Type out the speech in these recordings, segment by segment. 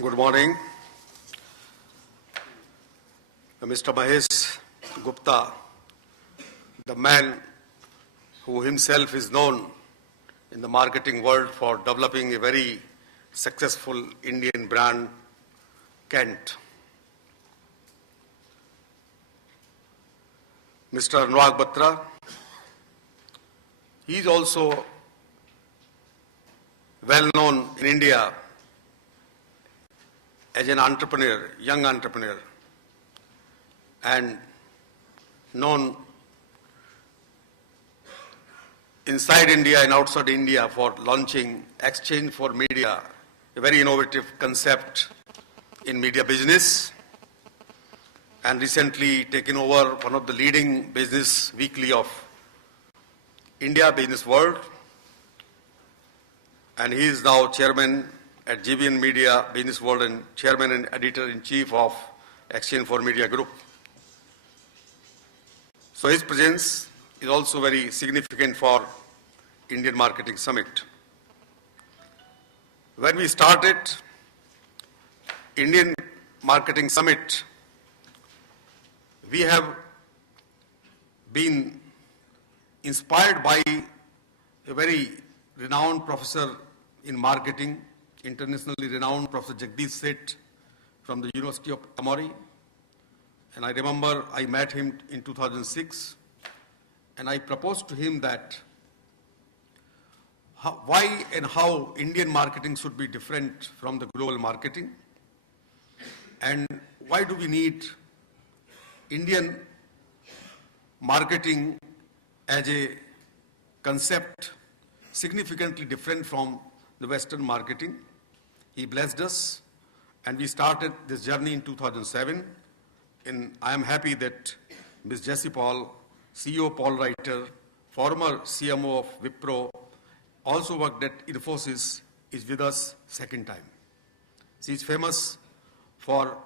Good morning. Mr. Mahesh Gupta, the man who himself is known in the marketing world for developing a very successful Indian brand, Kent. Mr. Anurag Batra, he is also well known in India as an entrepreneur, young entrepreneur, and known inside India and outside India for launching Exchange for Media, a very innovative concept in media business, and recently taken over one of the leading business weekly of India Business World, and he is now chairman at GBN Media Business World and chairman and editor-in-chief of Exchange for Media Group. So his presence is also very significant for Indian Marketing Summit. When we started Indian Marketing Summit, we have been inspired by a very renowned professor in marketing, internationally renowned Professor Jagdish Seth from the University of Emory. And I remember I met him in 2006, and I proposed to him that why and how Indian marketing should be different from the global marketing, and why do we need Indian marketing as a concept significantly different from the Western marketing. He blessed us, and we started this journey in 2007. And I am happy that Ms. Jessie Paul, CEO Paul Reiter, former CMO of Wipro, also worked at Infosys, is with us second time. She is famous for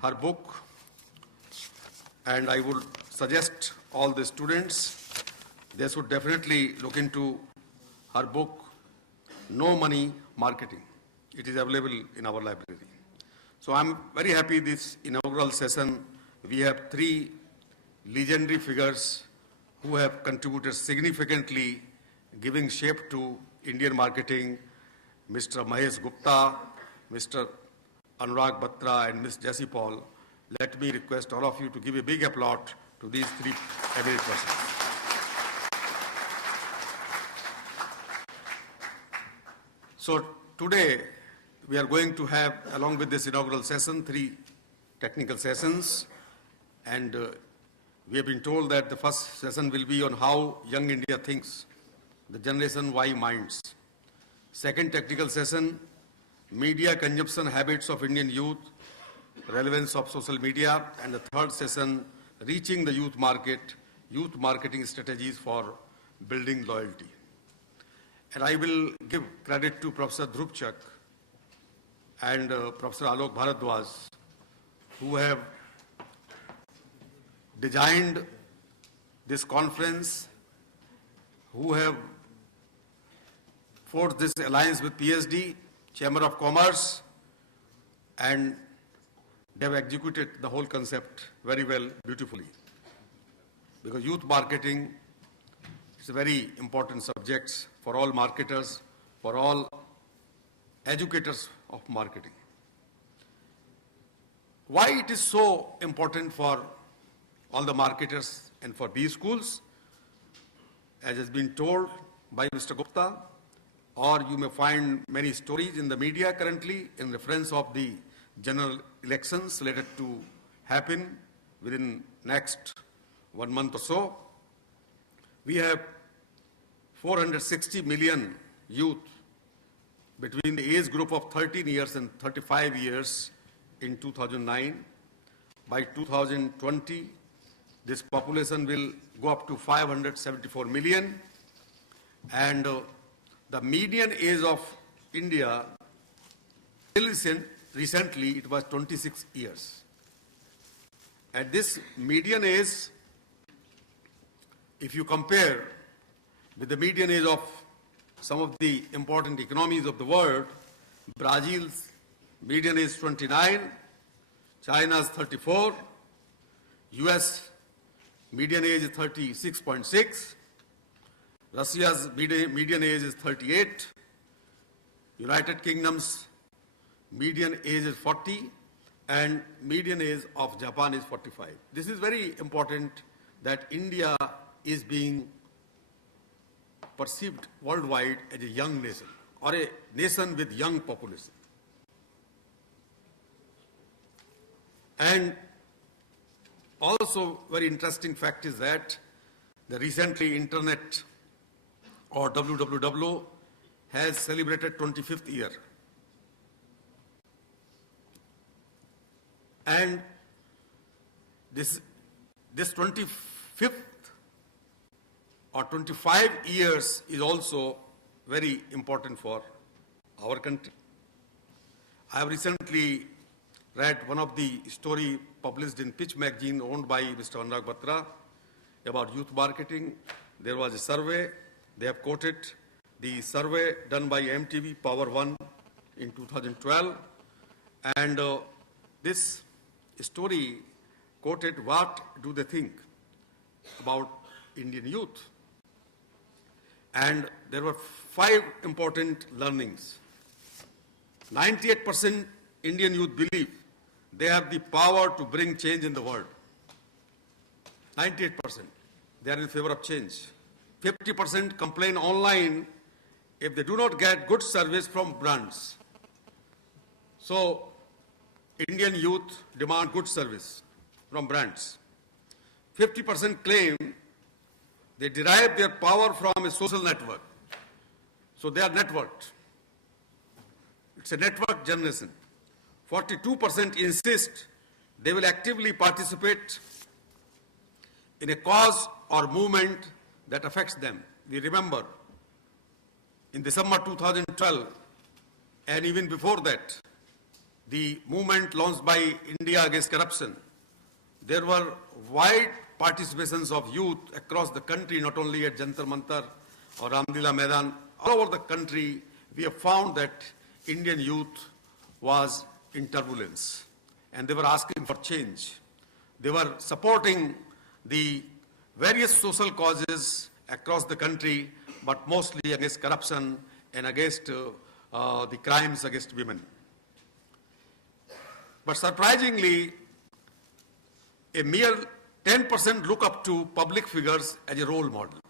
her book, and I would suggest all the students, they should definitely look into her book, No Money Marketing. It is available in our library. So I'm very happy this inaugural session, we have three legendary figures who have contributed significantly giving shape to Indian marketing, Mr. Mahesh Gupta, Mr. Anurag Batra, and Ms. Jessie Paul. Let me request all of you to give a big applause to these three eminent persons. So today, we are going to have, along with this inaugural session, three technical sessions. And we have been told that the first session will be on how young India thinks, the Generation Y minds. Second technical session, media consumption habits of Indian youth, relevance of social media. And the third session, reaching the youth market, youth marketing strategies for building loyalty. And I will give credit to Professor Dhruv Chak and Professor Alok Bharadwaj, who have designed this conference, who have forged this alliance with PSD, Chamber of Commerce, and they have executed the whole concept very well, beautifully. Because youth marketing is a very important subject for all marketers, for all educators of marketing. Why it is so important for all the marketers and for these schools? As has been told by Mr. Gupta, or you may find many stories in the media currently in reference of the general elections slated to happen within next 1 month or so. We have 460 million youth between the age group of 13 years and 35 years in 2009. By 2020, this population will go up to 574 million. And the median age of India, till recently, it was 26 years. At this median age, if you compare with the median age of some of the important economies of the world, Brazil's median age 29, China's 34, US median age is 36.6, Russia's median age is 38, United Kingdom's median age is 40, and median age of Japan is 45. This is very important that India is being perceived worldwide as a young nation or a nation with young population. And also very interesting fact is that the recently Internet or WWW has celebrated 25th year. And this 25th or 25 years is also very important for our country. I have recently read one of the story published in Pitch magazine owned by Mr. Anurag Batra about youth marketing. There was a survey. They have quoted the survey done by MTV Power One in 2012. And this story quoted what do they think about Indian youth. And there were 5 important learnings. 98% Indian youth believe they have the power to bring change in the world. 98%. They are in favor of change. 50% complain online if they do not get good service from brands. So, Indian youth demand good service from brands. 50% claim they derive their power from a social network. So they are networked. It's a network generation. 42% insist they will actively participate in a cause or movement that affects them. We remember in December 2012 and even before that, the movement launched by India Against Corruption, there were wide participations of youth across the country, not only at Jantar Mantar or Ramlila Maidan, all over the country. We have found that Indian youth was in turbulence and they were asking for change. They were supporting the various social causes across the country, but mostly against corruption and against the crimes against women. But surprisingly, a mere 10% look up to public figures as a role model.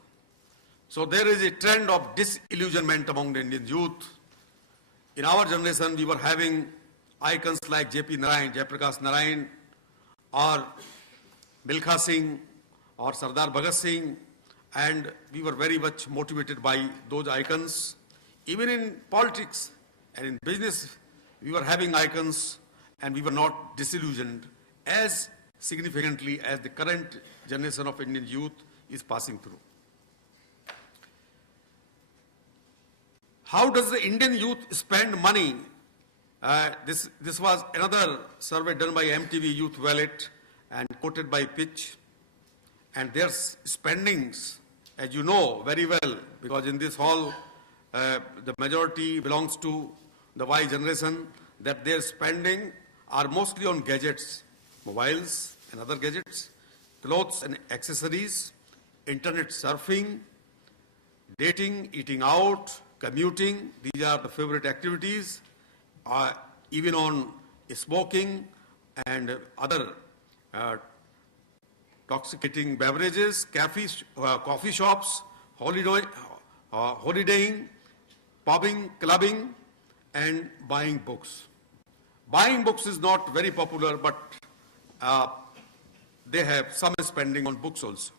So there is a trend of disillusionment among the Indian youth. In our generation, we were having icons like J.P. Narayan, Jayaprakash Narayan, or Milkha Singh, or Sardar Bhagat Singh, and we were very much motivated by those icons. Even in politics and in business, we were having icons and we were not disillusioned as significantly as the current generation of Indian youth is passing through. How does the Indian youth spend money? This was another survey done by MTV Youth Wallet and quoted by Pitch. And their spendings, as you know very well, because in this hall, the majority belongs to the Y generation, that their spending are mostly on gadgets, mobiles and other gadgets, clothes and accessories, internet surfing, dating, eating out, commuting. These are the favorite activities, even on smoking and other intoxicating beverages, coffee shops, holidaying, pubbing, clubbing, and buying books. Buying books is not very popular, but they have some spending on books also.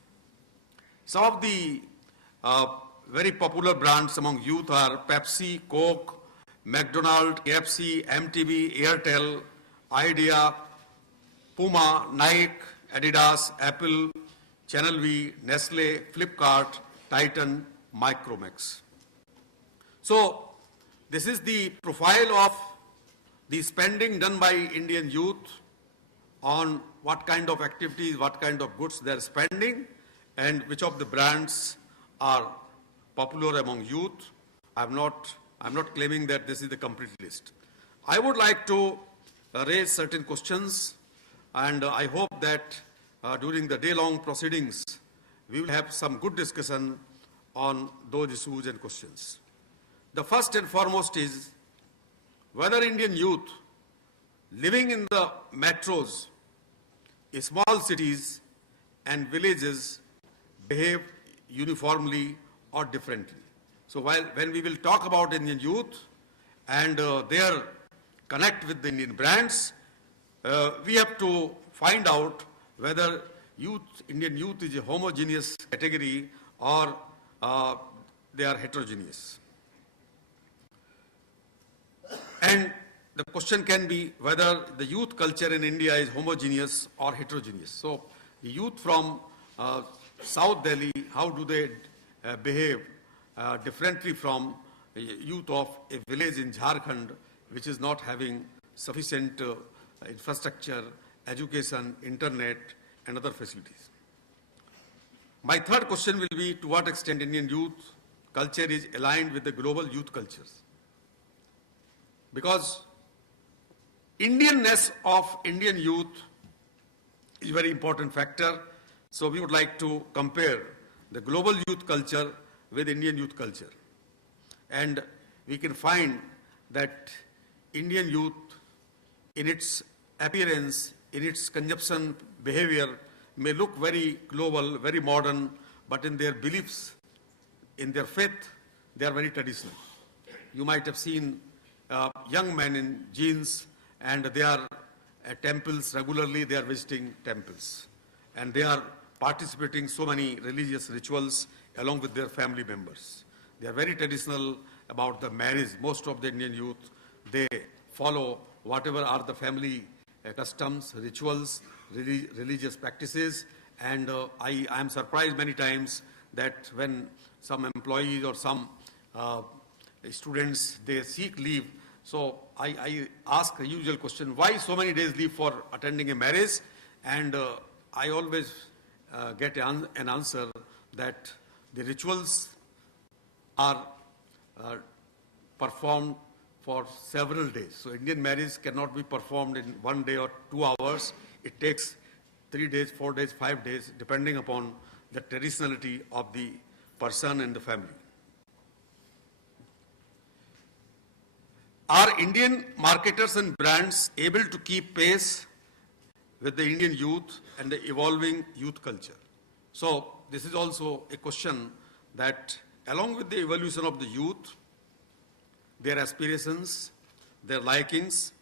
Some of the very popular brands among youth are Pepsi, Coke, McDonald's, KFC, MTV, Airtel, Idea, Puma, Nike, Adidas, Apple, Channel V, Nestle, Flipkart, Titan, Micromax. So this is the profile of the spending done by Indian youth on what kind of activities, what kind of goods they are spending, and which of the brands are popular among youth. I'm not claiming that this is the complete list. I would like to raise certain questions, and I hope that during the day-long proceedings, we will have some good discussion on those issues and questions. The first and foremost is whether Indian youth living in the metros, small cities and villages behave uniformly or differently. So when we will talk about Indian youth and their connect with the Indian brands, we have to find out whether Indian youth is a homogeneous category or they are heterogeneous. And the question can be whether the youth culture in India is homogeneous or heterogeneous. So the youth from South Delhi, how do they behave differently from youth of a village in Jharkhand, which is not having sufficient infrastructure, education, internet, and other facilities. My third question will be to what extent Indian youth culture is aligned with the global youth cultures. Because Indianness of Indian youth is a very important factor. So we would like to compare the global youth culture with Indian youth culture. And we can find that Indian youth, in its appearance, in its consumption behavior, may look very global, very modern, but in their beliefs, in their faith, they are very traditional. You might have seen young men in jeans, and they are at temples regularly, they are visiting temples. And they are participating so many religious rituals along with their family members. They are very traditional about the marriage. Most of the Indian youth, they follow whatever are the family customs, rituals, religious practices. And I am surprised many times that when some employees or some students, they seek leave. So I ask the usual question, why so many days leave for attending a marriage? And I always get an answer that the rituals are performed for several days. So Indian marriage cannot be performed in 1 day or 2 hours. It takes 3 days, 4 days, 5 days, depending upon the traditionality of the person and the family. Are Indian marketers and brands able to keep pace with the Indian youth and the evolving youth culture? So this is also a question that along with the evolution of the youth, their aspirations, their likings,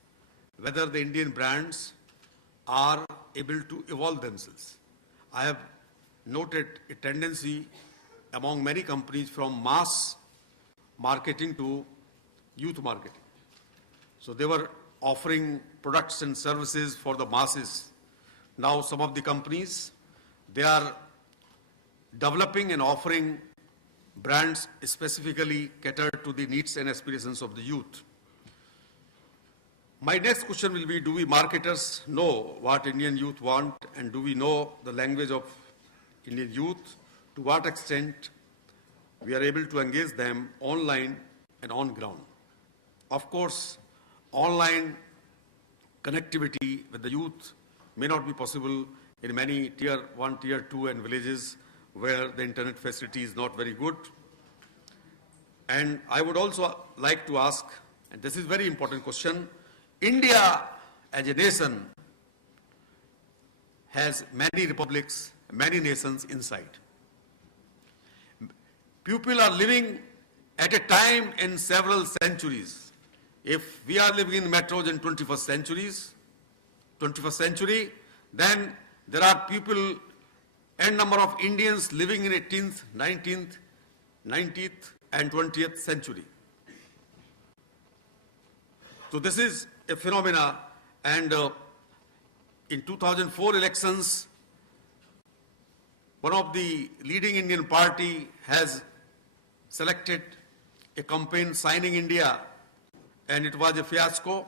whether the Indian brands are able to evolve themselves. I have noted a tendency among many companies from mass marketing to youth marketing. So they were offering products and services for the masses. Now some of the companies, they are developing and offering brands specifically catered to the needs and aspirations of the youth. My next question will be, do we marketers know what Indian youth want, and do we know the language of Indian youth? To what extent we are able to engage them online and on ground? Of course, online connectivity with the youth may not be possible in many tier 1, tier 2 and villages where the internet facility is not very good. And I would also like to ask, and this is a very important question, India as a nation has many republics, many nations inside. People are living at a time in several centuries. If we are living in metros in 21st century, then there are people, n number of Indians living in 18th, 19th, 19th and 20th century. So this is a phenomena, and in 2004 elections, one of the leading Indian party has selected a campaign signing India, and it was a fiasco.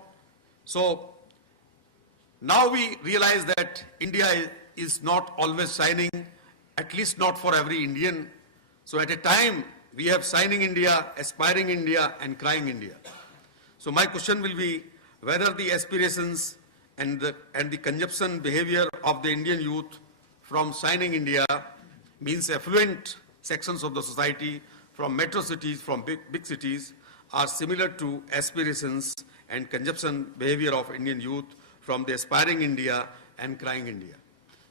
So now we realize that India is not always signing, at least not for every Indian. So at a time, we have signing India, aspiring India, and crying India. So my question will be, whether the aspirations and the consumption behavior of the Indian youth from shining India, means affluent sections of the society, from metro cities, from big cities, are similar to aspirations and consumption behavior of Indian youth from the aspiring India and crying India.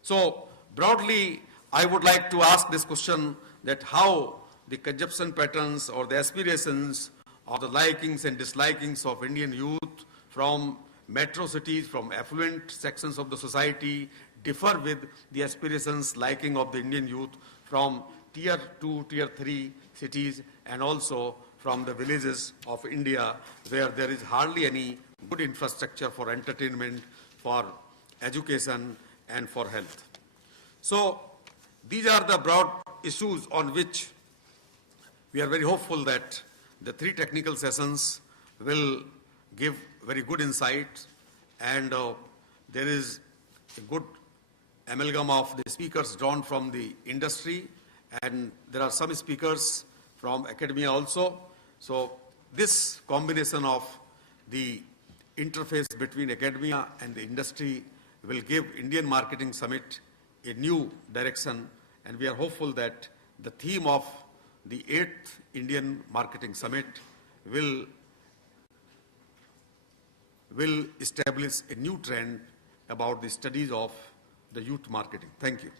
So broadly, I would like to ask this question, that how the consumption patterns or the aspirations or the likings and dislikings of Indian youth from metro cities, from affluent sections of the society, differ with the aspirations, liking of the Indian youth from tier 2, tier 3 cities, and also from the villages of India, where there is hardly any good infrastructure for entertainment, for education, and for health. So these are the broad issues on which we are very hopeful that the 3 technical sessions will give very good insight, and there is a good amalgam of the speakers drawn from the industry, and there are some speakers from academia also. So this combination of the interface between academia and the industry will give Indian Marketing Summit a new direction, and we are hopeful that the theme of the 8th Indian Marketing Summit will establish a new trend about the studies of the youth marketing. Thank you.